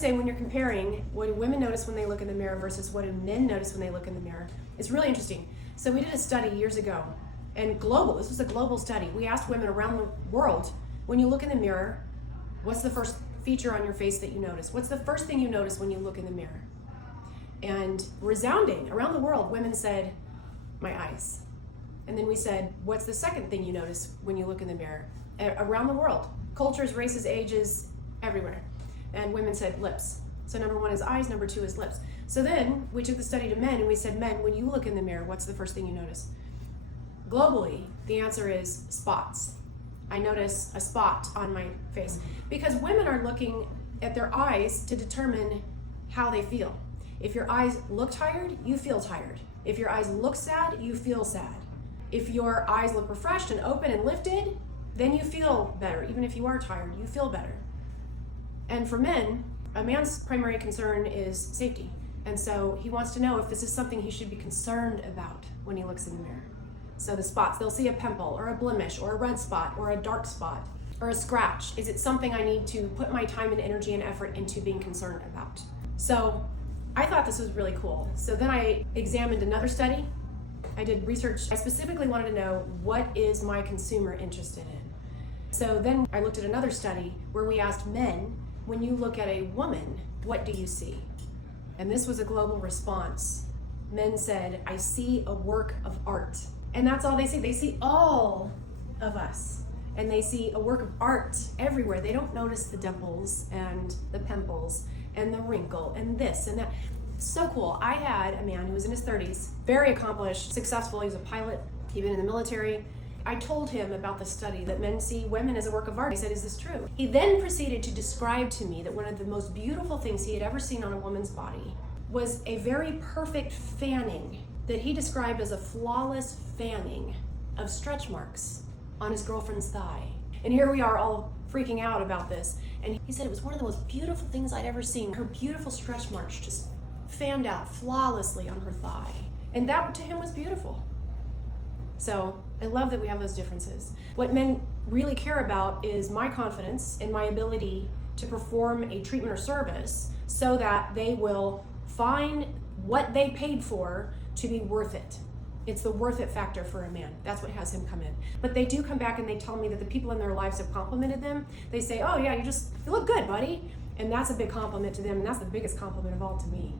Say when you're comparing what do women notice when they look in the mirror versus what do men notice when they look in the mirror, it's really interesting. So we did a study years ago, and this was a global study. We asked women around the world, when you look in the mirror, what's the first feature on your face that you notice? What's the first thing you notice when you look in the mirror? And resounding around the world, women said, my eyes. And then we said, what's the second thing you notice when you look in the mirror? Around the world, cultures, races, ages, everywhere. And women said lips. So number one is eyes, number two is lips. So then we took the study to men and we said, men, when you look in the mirror, what's the first thing you notice? Globally, the answer is spots. I notice a spot on my face because women are looking at their eyes to determine how they feel. If your eyes look tired, you feel tired. If your eyes look sad, you feel sad. If your eyes look refreshed and open and lifted, then you feel better. Even if you are tired, you feel better. And for men, a man's primary concern is safety. And so he wants to know if this is something he should be concerned about when he looks in the mirror. So the spots, they'll see a pimple or a blemish or a red spot or a dark spot or a scratch. Is it something I need to put my time and energy and effort into being concerned about? So I thought this was really cool. So then I examined another study. I did research. I specifically wanted to know, what is my consumer interested in? So then I looked at another study where we asked men, when you look at a woman, what do you see? And this was a global response. Men said, I see a work of art. And that's all they see. They see all of us. And they see a work of art everywhere. They don't notice the dimples and the pimples and the wrinkle and this and that. So cool. I had a man who was in his 30s, very accomplished, successful. He was a pilot. He'd been in the military. I told him about the study that men see women as a work of art. I said, is this true? He then proceeded to describe to me that one of the most beautiful things he had ever seen on a woman's body was a very perfect fanning that he described as a flawless fanning of stretch marks on his girlfriend's thigh. And here we are all freaking out about this. And he said it was one of the most beautiful things I'd ever seen. Her beautiful stretch marks just fanned out flawlessly on her thigh. And that to him was beautiful. So I love that we have those differences. What men really care about is my confidence and my ability to perform a treatment or service so that they will find what they paid for to be worth it. It's the worth it factor for a man. That's what has him come in. But they do come back and they tell me that the people in their lives have complimented them. They say, oh yeah, you look good, buddy. And that's a big compliment to them, and that's the biggest compliment of all to me.